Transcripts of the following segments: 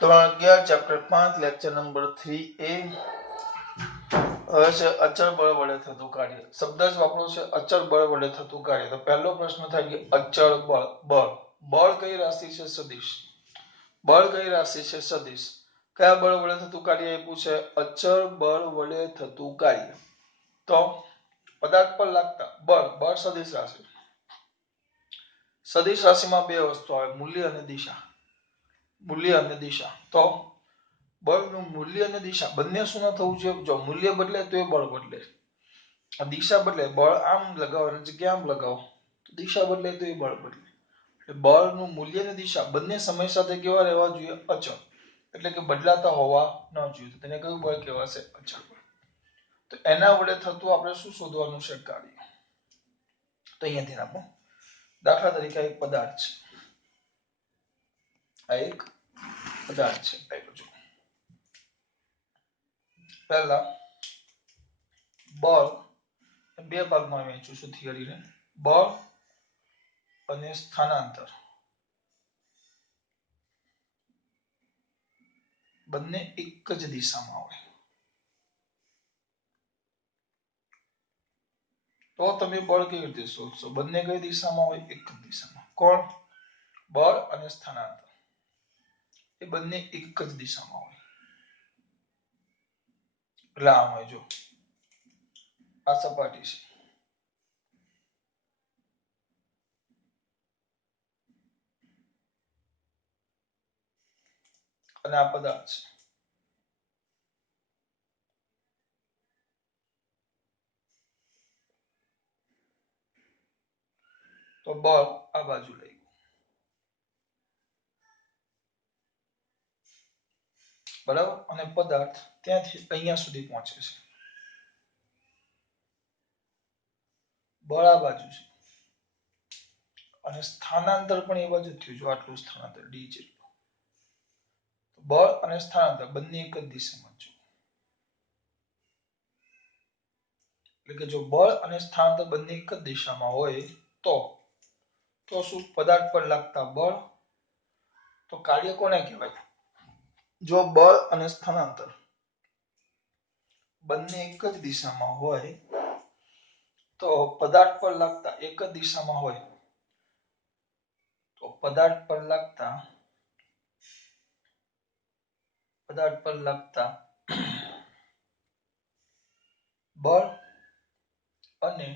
ધોરણ 11 chapter 5 lecture number 3A હવે છે અચળ બળ વડે થતું કાર્ય. શબ્દ જ વાપરો છે અચળ બળ વડે થતું કાર્ય. તો પહેલો પ્રશ્ન થાય કે અચળ બળ બળ કઈ રાશિ છે? સદિશ. બળ કઈ રાશિ છે? સદિશ. કયા બળ વડે થતું કાર્ય આપ્યું છે? અચળ બળ વડે થતું કાર્ય. તો પદાર્થ પર લાગતા બળ સદિશ રાશિ. સદિશ રાશિમાં બે વસ્તુ આવે, મૂલ્ય અને દિશા. મૂલ્ય અને દિશા. તો બળનું મૂલ્ય અને દિશા બંને શું ન થવું જોઈએ? જો મૂલ્ય બદલે તો એ બળ બદલે, દિશા બદલે બળ આમ લગાવો અને જગ્યા આમ લગાવો તો દિશા બદલે તો એ બળ બદલે. બળનું મૂલ્ય અને દિશા બંને સમય સાથે કેવા રહેવા જોઈએ? અચળ. એટલે કે બદલાતા હોવા ન જોઈએ. તેને કયું બળ કહેવાશે? અચળ બળ. તો એના વડે થતું આપણે શું શોધવાનું છે? કાર્ય. તો અહીંયા ધ્યાન આપો. દાખલા તરીકે એક પદાર્થ છે, આ એક પદાર્થ છે. પહેલા બળ બે ભાગમાં વહેંચું છું થિયરીને. બળ અને સ્થાનાંતર બંને એક જ દિશામાં હોય તો તમે બળ કેવી રીતે શોધશો? બંને કઈ દિશામાં હોય? એક જ દિશામાં. કોણ? બળ અને સ્થાનાંતર એ બંને એક જ દિશામાં હોય. એટલે આમ હોય, જો આ સપાટી છે, અને આ પદાર્થ છે. તો બળ આ બાજુ લઈ ગયું, બરાબર, અને પદાર્થ ત્યાંથી અહીંયા સુધી પહોંચે છે. બળ આ બાજુ છે અને સ્થાનાંતર પણ એ બાજુ થયું. જો આટલું સ્થાનાંતર ડી જેટલું. બળ અને સ્થાનાંતર બંને એક જ દિશામાં છે. એટલે કે જો બળ અને સ્થાનાંતર બંને એક જ દિશામાં હોય તો શું? પદાર્થ પર લાગતા બળ. તો કાર્ય કોને કહેવાય? જો બળ અને સ્થાનાંતર બંને એક જ દિશામાં હોય તો પદાર્થ પર લાગતા એક જ દિશામાં હોય તો પદાર્થ પર લાગતા બળ અને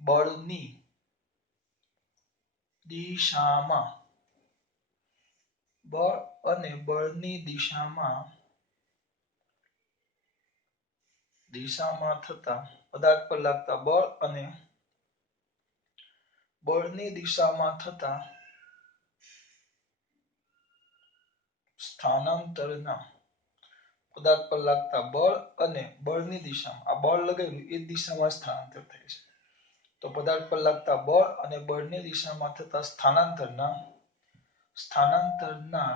બળની દિશામાં થતા પદાર્થ પર લાગતા બળ અને બળની દિશામાં થતા સ્થાનાંતરના પદાર્થ પર લાગતા બળ અને બળની દિશામાં, આ બળ લગાવ્યું એ દિશામાં સ્થાનાંતર થાય છે. તો પદાર્થ પર લાગતા બળ અને બળની દિશામાં થતા સ્થાનાંતરના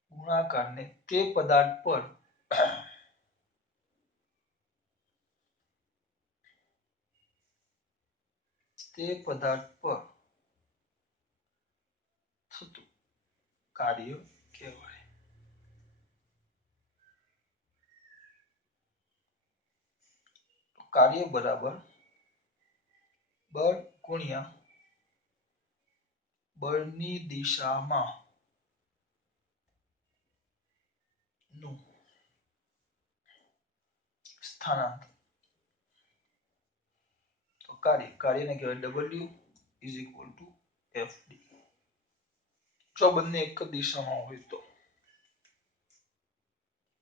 ગુણાકારને તે પદાર્થ પર થતું કાર્ય કહેવાય. કાર્ય બરાબર બળ ગુણ્યા બળની દિશામાં નું સ્થાનાંતર. તો કાર્યને કહેવાય W is equal to FD. જો બંને એક જ દિશામાં હોય તો.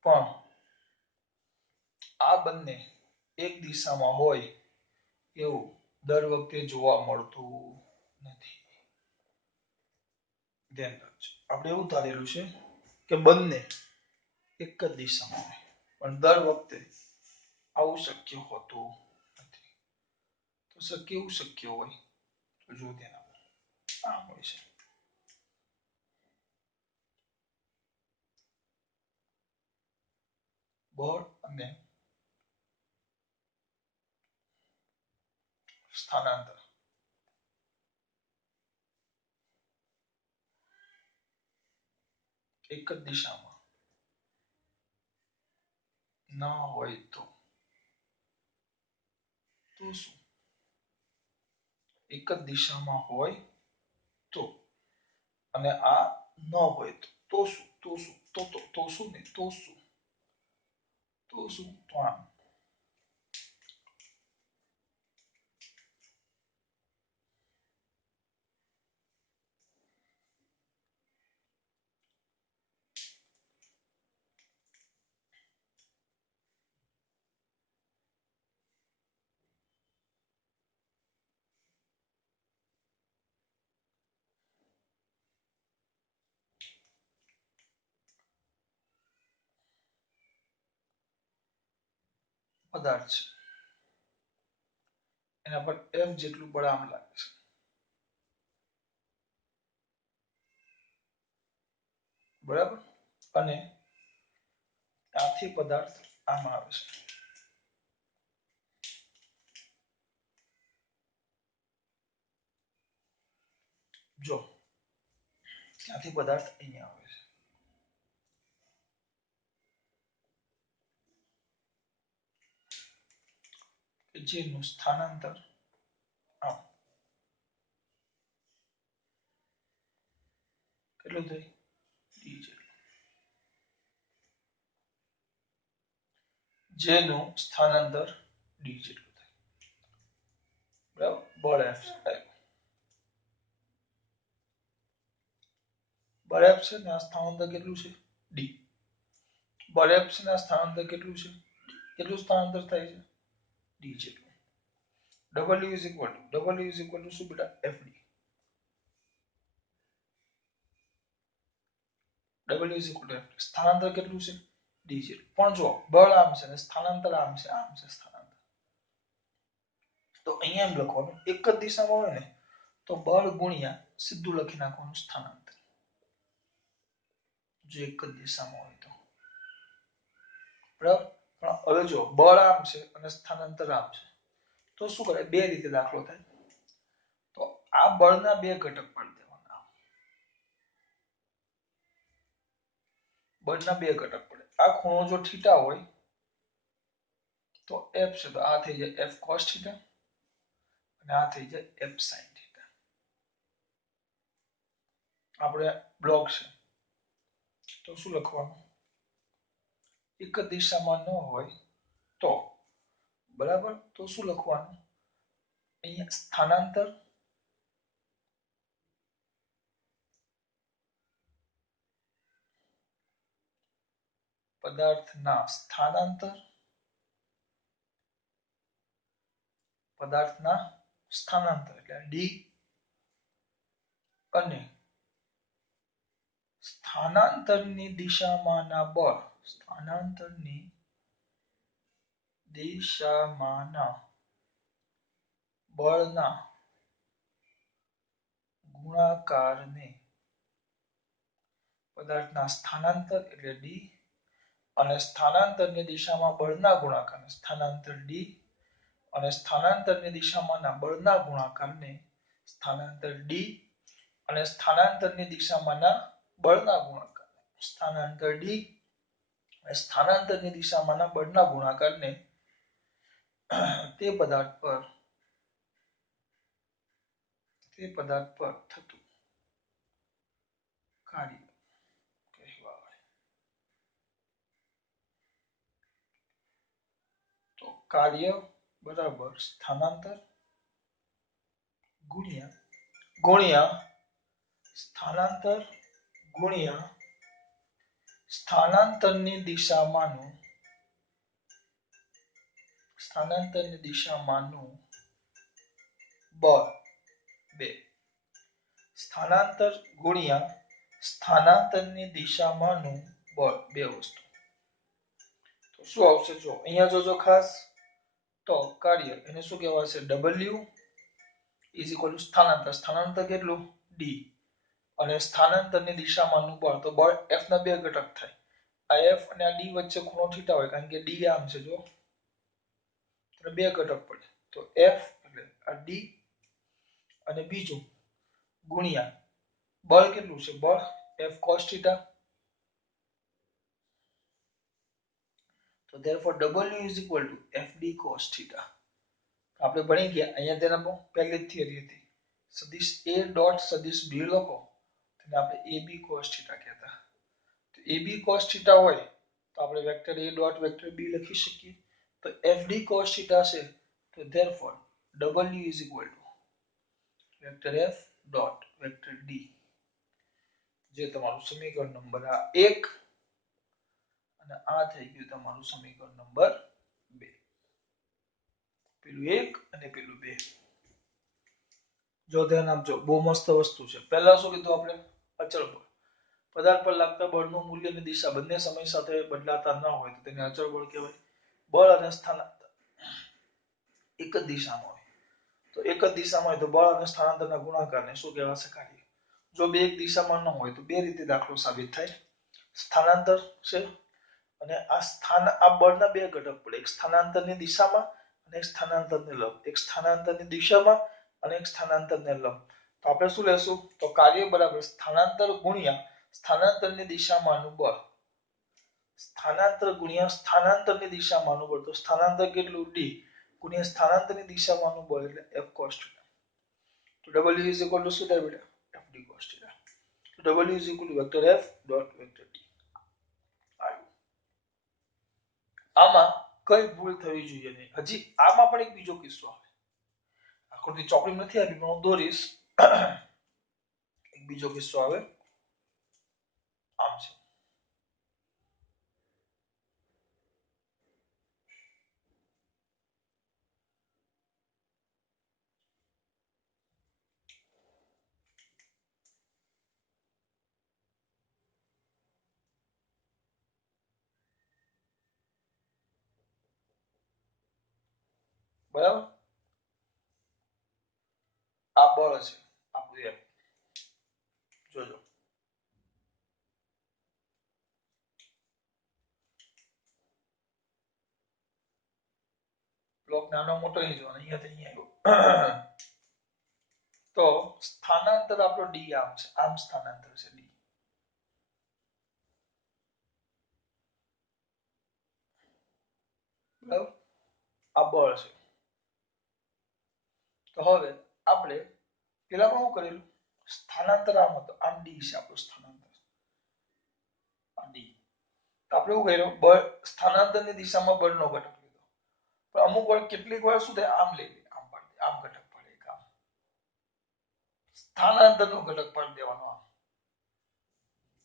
પણ આ બંને એક દિશામાં હોય એવું દર વખતે જોવા મળતું નથી. ધ્યાન રાખજો. આપણે એવું ધારેલું છે કે બંને એક જ દિશામાં હોય, પણ દર વખતે આવું શક્ય હોતું નથી. તો કેવું શક્ય હોય? તો જો ધ્યાન આપો, આમ હોય છે. બળ અને સ્થાનાંતર એક જ દિશામાં ન હોય તો શું? એક જ દિશામાં હોય તો, અને આ ન હોય તો શું? તો શું ને તો શું? તો આમ. પદાર્થ છે, એના પર એમ જેટલું બળ આમ લાગે છે, બરાબર. અને ત્યાંથી પદાર્થ આમ આવે છે. જો ત્યાંથી પદાર્થ અહીંયા આવે છે, જેનું સ્થાનાંતર આમ કેટલું થાય? ડી જેટલું. જેનું સ્થાનાંતર ડી જેટલું થાય. બરાબર. બળ એફ છે, બળ એફ છે ને આ સ્થાનાંતર કેટલું છે? ડી. બળ એફ છે ને આ સ્થાનાંતર કેટલું છે? કેટલું સ્થાનાંતર થાય છે? ડી જેટલું. W is equal to શું બેટા? FD. W is equal to FD. સ્થાનાંતર કેટલું છે? ડી જેટલું. પણ જો બળ આમ છે ને સ્થાનાંતર આમ છે સ્થાનાંતર. તો અહીંયા એમ લખવાનું એક જ દિશામાં હોય ને તો બળ ગુણ્યા સીધું લખી નાખવાનું સ્થાનાંતર. જો એક જ દિશામાં હોય તો, બરાબર. પણ હવે જો બળ આમ છે અને સ્થાનાંતર આમ છે તો શું કરે? બે રીતે દાખલો થાય. તો આ બળના બે ઘટક પાડી દેવાના. બળના બે ઘટક પડે. આ ખૂણો જો થીટા હોય તો f છે, તો આ થઈ જાય f cos થીટા અને આ થઈ જાય f sin થીટા. આપણે બ્લોક છે તો શું લખવાનું? એક જ દિશામાં ન હોય તો, બરાબર. તો શું લખવાનું? અહીંયા સ્થાનાંતર પદાર્થના સ્થાનાંતર એટલે ડી અને સ્થાનાંતરની દિશામાંના બળના ગુણાકારને પદાર્થના સ્થાનાંતર એટલે ડી અને સ્થાનાંતરની દિશામાં બળના ગુણાકારને સ્થાનાંતર ડી અને સ્થાનાંતરની દિશામાંના બળના ગુણાકારને સ્થાનાંતર ડી અને સ્થાનાંતરની દિશામાંના બળના ગુણાકારને સ્થાનાંતર ડી અને સ્થાનાંતરની દિશામાંના બળના ગુણાકારને તે પદાર્થ પર થતું કાર્ય કહેવાય. તો કાર્ય બરાબર સ્થાનાંતર ગુણ્યા સ્થાનાંતર ગુણ્યા સ્થાનાંતરની દિશામાંનું બળ. બે સ્થાનાંતર ગુણ્યા સ્થાનાંતરની દિશામાંનું બળ. બે વસ્તુ. તો શું આવશે? જો અહીંયા જોજો ખાસ. તો કાર્ય એને શું કહેવાશે? W is equal to સ્થાનાંતર કેટલું? ડી અને સ્થાનાંતરની દિશામાંનું બળ. તો બળ F ના બે ઘટક થાય. આ F અને આ ડી વચ્ચે ખૂણો થીટા હોય કારણ કે ડી આમ છે. જો બે ઘટક પડે તો F એટલે આ ડી અને બીજું ગુણ્યા બળ કેટલું છે? બળ F cos theta therefore w is equal to fd cos theta. આપણે ભણી ગયા અહીંયા તેના પહેલી થિયરી હતી સદિશ a ડોટ સદિશ b લખો તેને આપણે ab cos theta કહેતા તો ab cos theta હોય તો આપણે vector a dot vector b લખી શકીએ તો fd cos theta છે તો therefore w is equal to vector f dot vector d જે તમારું સમીકરણ નંબર 1 અને આ થઈ ગયું તમારું સમીકરણ નંબર 2 પેલું 1 અને પેલું 2 જો ધ્યાન આપજો બહુ મસ્ત વસ્તુ છે પહેલા શું કીધું આપણે અચળ બળ પદાર્થ પર લાગતા બળનું મૂલ્ય અને દિશા બંને સમય સાથે બદલાતા ન હોય તો તેને અચળ બળ કહેવાય બળ અને સ્થાનાંતર એક જ દિશામાં હોય તો એક જ દિશામાં હોય તો બળ અને સ્થાનાંતરના ગુણાકારને શું કહેવાશે કાર્ય જો બે એક દિશામાં ન હોય તો બે રીતે દાખલો સાબિત થાય સ્થાનાંતર છે અને આ સ્થાન આ બળના બે ઘટક પડે એક સ્થાનાંતરની દિશામાં અને એક સ્થાનાંતરને લંબ એક સ્થાનાંતરની દિશામાં અને એક સ્થાનાંતરને લંબ તો આપણે શું લેશું તો કાર્ય બરાબર સ્થાનાંતર ગુણ્યા સ્થાનાંતરની દિશામાંનું બળ સ્થાનાંતર ગુણ્યા સ્થાનાંતરની દિશામાંનું બળ તો સ્થાનાંતર કેટલું d ગુણ્યા સ્થાનાંતરની દિશામાંનું બળ એટલે f cos θ તો w is equal to શું થાય બેટા fd cos θ તો w is equal to vector f dot vector d આમાં કઈ ભૂલ થવી જોઈએ નહીં હજી આમાં પણ એક બીજો કિસ્સો આવે આકૃતિ ચોપડી નથી આપી પણ હું દોરીશ એક બીજો કિસ્સો આવે આમ છે બરાબર આ બળ છે આપણું એમ જોજો બ્લોક નાનો મોટો અહીં જો અહીંયાથી અહીંયા આવ્યો તો સ્થાનાંતર આપણો ડી આમ છે આમ સ્થાનાંતર છે ડી બરાબર આ બળ છે તો હવે આપણે પેલા શું કરેલું સ્થાનાંતર આમ હતું આમ ડી છે આપણું સ્થાનાંતર આ ડી તો આપણે શું કર્યું બળ સ્થાનાંતરની દિશામાં બળનો ઘટક લીધો પણ અમુક વાર કેટલીક વાર શું થાય આમ લઈ લે આમ પાડી આમ ઘટક પાડે એક આમ સ્થાનાંતરનો ઘટક પાડી દેવાનો આમ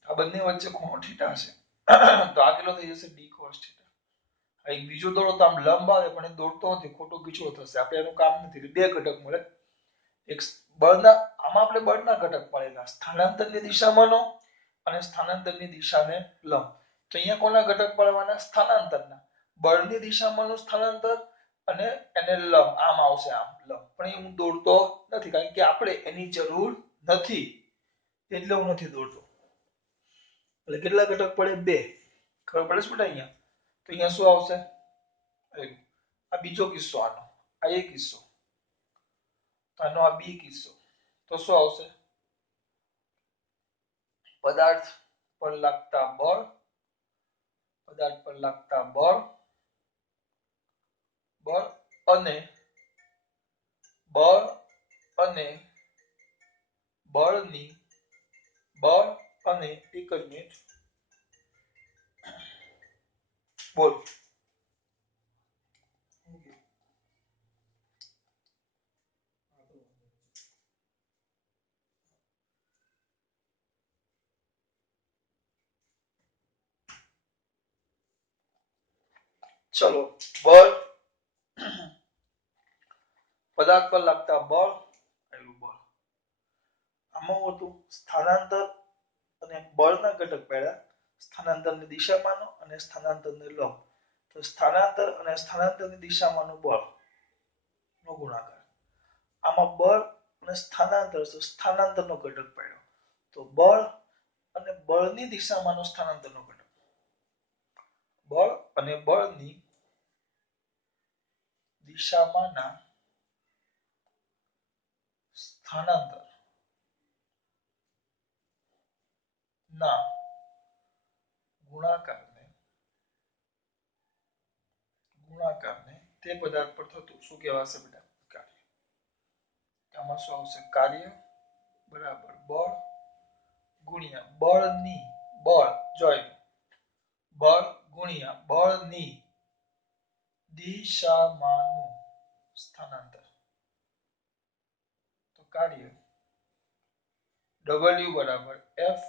આ બંને વચ્ચે ખૂણો થીટા છે તો આ કેટલો થઈ જશે ડી cos થીટા એક બીજો દોરો તો આમ લંબ આવે પણ એ દોરતો નથી ખોટો ગીચડો થશે આપણે એનું કામ નથી બે ઘટક મળે એક બળના આમાં આપણે બળના ઘટક પાડેલા સ્થાનાંતરની દિશામાંનો અને સ્થાનાંતરની દિશાને લંબ તો અહીંયા કોના ઘટક પાડવાના સ્થાનાંતરના બળની દિશામાંનું સ્થાનાંતર અને એને લંબ આમ આવશે આમ લંબ પણ એ હું દોરતો નથી કારણ કે આપણે એની જરૂર નથી એટલે હું નથી દોરતો એટલે કેટલા ઘટક પડે બે ખબર પડે છે બેટા અહીંયા તો અહીંયા શું આવશે આ બીજો કિસ્સો આનો આ એક કિસ્સો આનો આ બી કિસ્સો તો શું આવશે પદાર્થ પર લાગતા બળ અને બળ અને એક જ મિનિટ બોલ ચલો બળ પદાર્થ પર લાગતા બળ આવ્યું બળ આમાં હતું સ્થાનાંતર અને બળના ઘટક પાડ્યા સ્થાનાંતરની દિશામાંનો અને સ્થાનાંતરને લંબ તો સ્થાનાંતર અને સ્થાનાંતરની દિશામાંનું બળ નો ગુણાકાર આમાં બળ અને સ્થાનાંતર તો સ્થાનાંતરનો ઘટક પાડ્યો તો બળ અને બળની દિશામાંનો સ્થાનાંતરનો ઘટક બળ અને બળની દિશામાંના સ્થાનાંતર ના ગુણાકારને ગુણાકારને તે પદાર્થ પર થતું શું કહેવાશે બેટા? કાર્ય. આમાં શું આવશે? કાર્ય બરાબર બળ ગુણ્યા બળની બળ જોઈ બળ ગુણ્યા બળની દિશામાંનું સ્થાનાંતર. તો કાર્ય W બરાબર F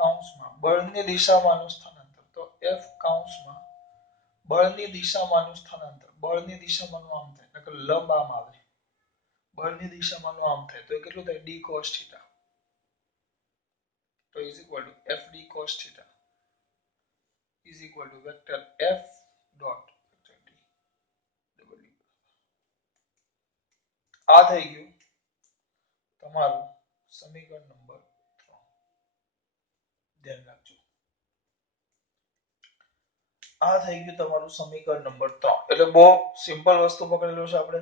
કૌંસમાં બળની દિશામાંનું સ્થાનાંતર. તો F કૌંસમાં બળની દિશામાંનું સ્થાનાંતર. બળની દિશામાંનું આમ થાય નકર લંબ આમ આવે. બળની દિશામાંનું આમ થાય તો એ કેટલું થાય? d cos θ. તો is equal to FD cos θ is equal to vector F dot vector D W. આ થઈ ગયું તમારું સમીકરણ નંબર 3. ધ્યાન રાખજો. આ થઈ ગયું તમારું સમીકરણ નંબર 3. એટલે બહુ સિમ્પલ વસ્તુ પકડેલું છે આપણે.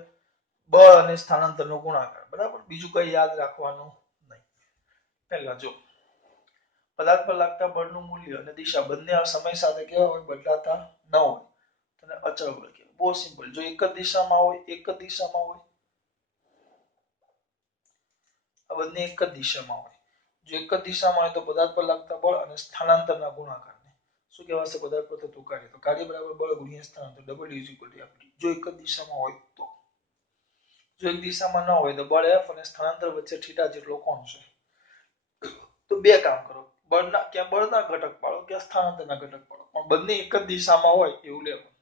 બળ અને સ્થાનાંતરનો ગુણાકાર. બરાબર? બીજું કઈ યાદ રાખવાનું નહીં. પહેલા જો પદાર્થ પર લાગતા બળનું મૂલ્ય અને દિશા બંને આ સમય સાથે કેવા હોય? બદલાતા ન હોય. તેને અચળ બળ કહેવાય. બહુ સિમ્પલ. જો એક જ દિશામાં હોય, એક જ દિશામાં હોય, આ બંને એક જ દિશામાં હોય. જો એક જ દિશામાં હોય તો પદાર્થ પર લાગતા બળ અને સ્થાનાંતરના ગુણાકારને શું કહેવાશે? પદાર્થ પર થતું કાર્ય. તો કાર્ય બરાબર બળ ગુણ્યા સ્થાનાંતર. W is equal to FD. જો એક જ દિશામાં હોય તો. જો એક દિશામાં ન હોય તો બળ F અને સ્થાનાંતર વચ્ચે થીટા જેટલો કોણ છે. તો બે કામ કરો. બળના ક્યાં બળના ઘટક પાડો, ક્યાં સ્થાનાંતરના ઘટક પાડો. પણ બંને એક જ દિશામાં હોય એવું લેવું.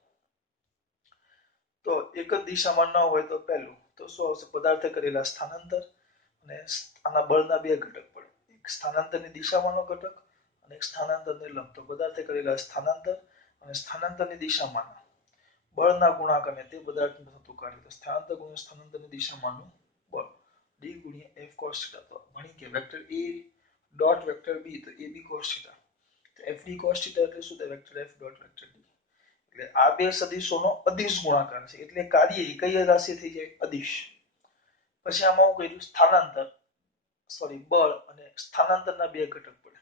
તો એક જ દિશામાં ન હોય તો પહેલું તો શું આવશે? પદાર્થે કરેલા સ્થાનાંતર અને આના બળના બે ઘટક પડે. એક સ્થાનાંતરની દિશામાંનો ઘટક અને એક સ્થાનાંતરને લંબ. તો પદાર્થે કરેલા સ્થાનાંતર અને સ્થાનાંતરની દિશામાંના બળના ગુણાકારને તે પદાર્થમાં થતું કાર્ય. તો સ્થાનાંતર ગુણ્યા સ્થાનાંતરની દિશામાંનું બળ d ગુણ્યા F cos θ. તો ભણી કે vector A dot vector B તો AB cos θ. તો FD cos θ એટલે શું થાય? Vector F dot vector D. એટલે આ બે સદિશોનો અદિશ ગુણાકાર છે. એટલે કાર્ય કઈ રાશિ થઈ જાય? અદિશ. પછી આમાં હું કર્યું? સ્થાનાંતર બળ અને સ્થાનાંતરના બે ઘટક પડે.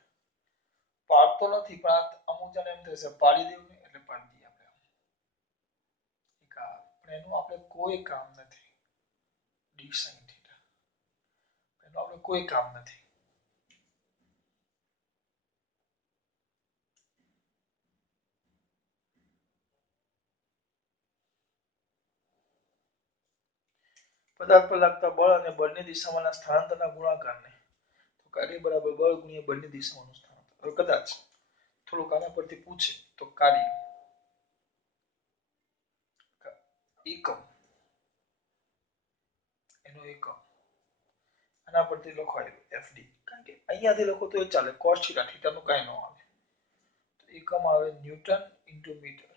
પાડતો નથી પણ અમુક જણ એમ થશે પાડી દેવું ને એટલે પાડી દઈએ આપણે. પણ એનું આપણે કોઈ કામ નથી. d sin θ એનું આપણે કોઈ કામ નથી. પદાર્થ પર લાગતા બળ અને બળની દિશામાંના સ્થાનાંતરના ગુણાકારને તો કાર્ય બરાબર બળ ગુણ્યા બળની દિશામાંનું સ્થાનાંતર. હવે કદાચ થોડુંક આના પરથી પૂછે તો કાર્ય એકમ એનો એકમ આના પરથી લખવાયેલું FD. કારણ કે અહીંયાથી લખો તો એ ચાલે. cos θ થીટાનું કાંઈ ન આવે. તો એકમ આવે ન્યૂટન ઇન્ટુ મીટર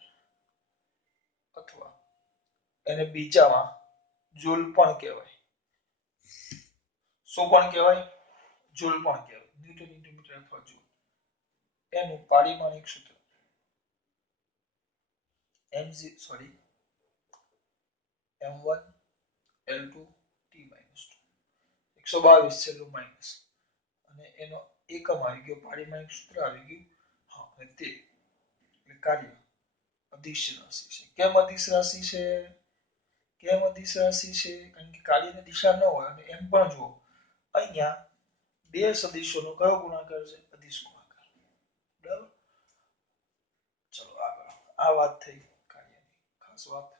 અથવા એને બીજામાં જૂલ પણ કહેવાય. શું પણ કહેવાય? જૂલ પણ કહેવાય. ન્યૂટન ઇન્ટુ મીટર અથવા જૂલ. એનું પારિમાણિક સૂત્ર m1 L2 T - 2 122 છેલ્લું માઇનસ અને એનો એકમ આવી ગયો. પારિમાણિક સૂત્ર આવી ગયું. હા અને તે એટલે કાર્ય અદિશ રાશિ છે. કેમ અદિશ રાશિ છે? કેમ અદિશ રાશિ છે? કારણ કે કાર્યની દિશા ન હોય. અને એમ પણ જુઓ અહીંયા બે સદિશોનો કયો ગુણાકાર છે? અદિશ ગુણાકાર. બરાબર? ચલો આગળ. આ વાત થઈ કાર્યની ખાસ વાત.